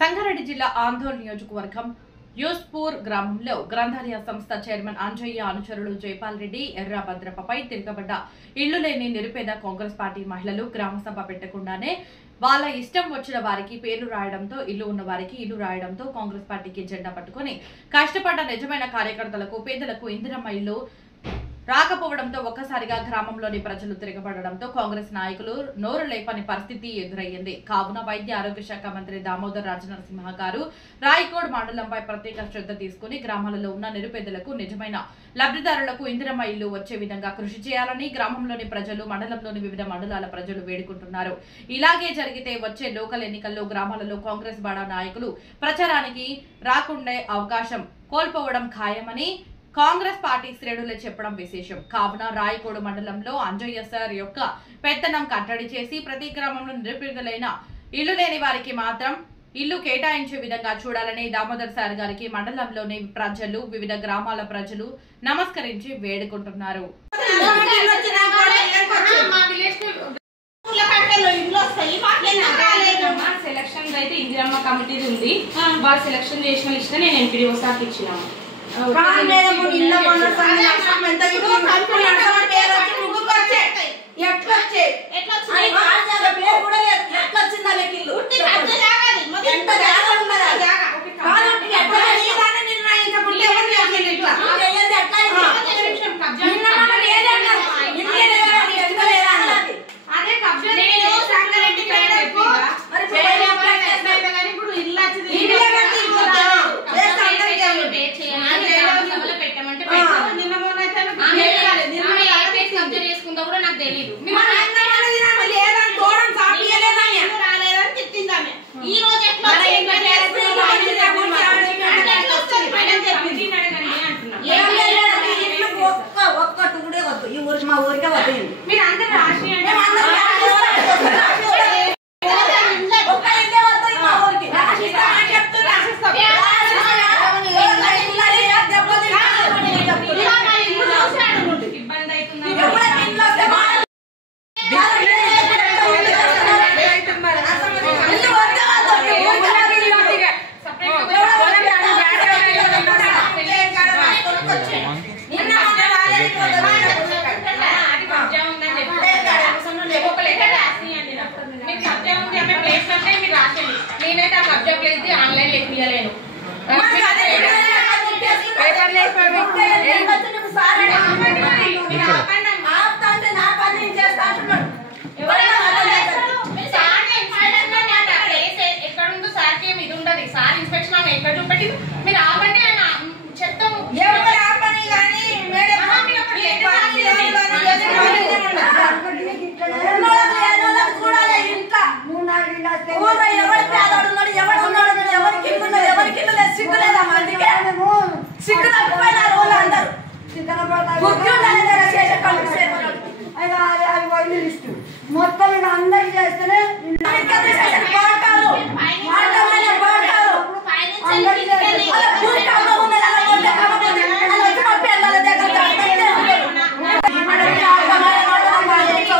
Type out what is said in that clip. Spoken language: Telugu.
సంగారెడ్డి జిల్లా ఆందోళన నియోజకవర్గం యూస్పూర్ గ్రామంలో గ్రంథాలయ సంస్థ చైర్మన్ అంజయ్య అనుచరులు జైపాల్ రెడ్డి ఎర్రభద్రపపై తిరగబడ్డ ఇళ్లు లేని నిరుపేద కాంగ్రెస్ పార్టీ మహిళలు గ్రామ సభ పెట్టకుండానే వాళ్ళ ఇష్టం వచ్చిన వారికి పేర్లు రాయడంతో ఇల్లు ఉన్న వారికి ఇల్లు రాయడంతో కాంగ్రెస్ పార్టీకి జెండా పట్టుకుని కష్టపడ్డ నిజమైన కార్యకర్తలకు పేదలకు ఇందిరమ్మ ఇల్లు రాకపోవడంతో ఒక్కసారిగా గ్రామంలోని ప్రజలు తిరగబడడంతో కాంగ్రెస్ నాయకులు నోరు లేపని పరిస్థితి ఎదురయ్యింది. కావున వైద్య ఆరోగ్య శాఖ మంత్రి దామోదర్ రాజనరసింహ గారు రాయకోడ్ మండలంపై ప్రత్యేక శ్రద్ధ తీసుకుని గ్రామాలలో ఉన్న నిరుపేదలకు నిజమైన లబ్ధిదారులకు ఇందిరమ్మ ఇల్లు వచ్చే విధంగా కృషి చేయాలని గ్రామంలోని ప్రజలు మండలంలోని వివిధ మండలాల ప్రజలు వేడుకుంటున్నారు. ఇలాగే జరిగితే వచ్చే లోకల్ ఎన్నికల్లో గ్రామాలలో కాంగ్రెస్ బడా నాయకులు ప్రచారానికి రాకుండే అవకాశం కోల్పోవడం ఖాయమని కాంగ్రెస్ పార్టీ శ్రేణులే చెప్పడం విశేషం. కావున రాయకోడు మండలంలో అంజయ్య సార్ యొక్క పెత్తనం కట్టడి చేసి ప్రతి గ్రామంలో నిరుపేదలైన ఇల్లు లేని వారికి మాత్రం ఇల్లు కేటాయించే విధంగా చూడాలని దామోదర్ సార్ గారికి మండలంలోని ప్రజలు వివిధ గ్రామాల ప్రజలు నమస్కరించి వేడుకుంటున్నారు. సెలక్షన్ అయితే ఇందిరమ్మ కమిటీ ఉంది. వాళ్ళు సెలక్షన్ చేసిన లిస్ట్ నేను ఎంపీడీఓ సార్కి ఇచ్చినాము. మా ఊరికే వద్దు మీరు అందరూ రాష్ట్రీయ మొత్తం అందరికి చేస్తేనే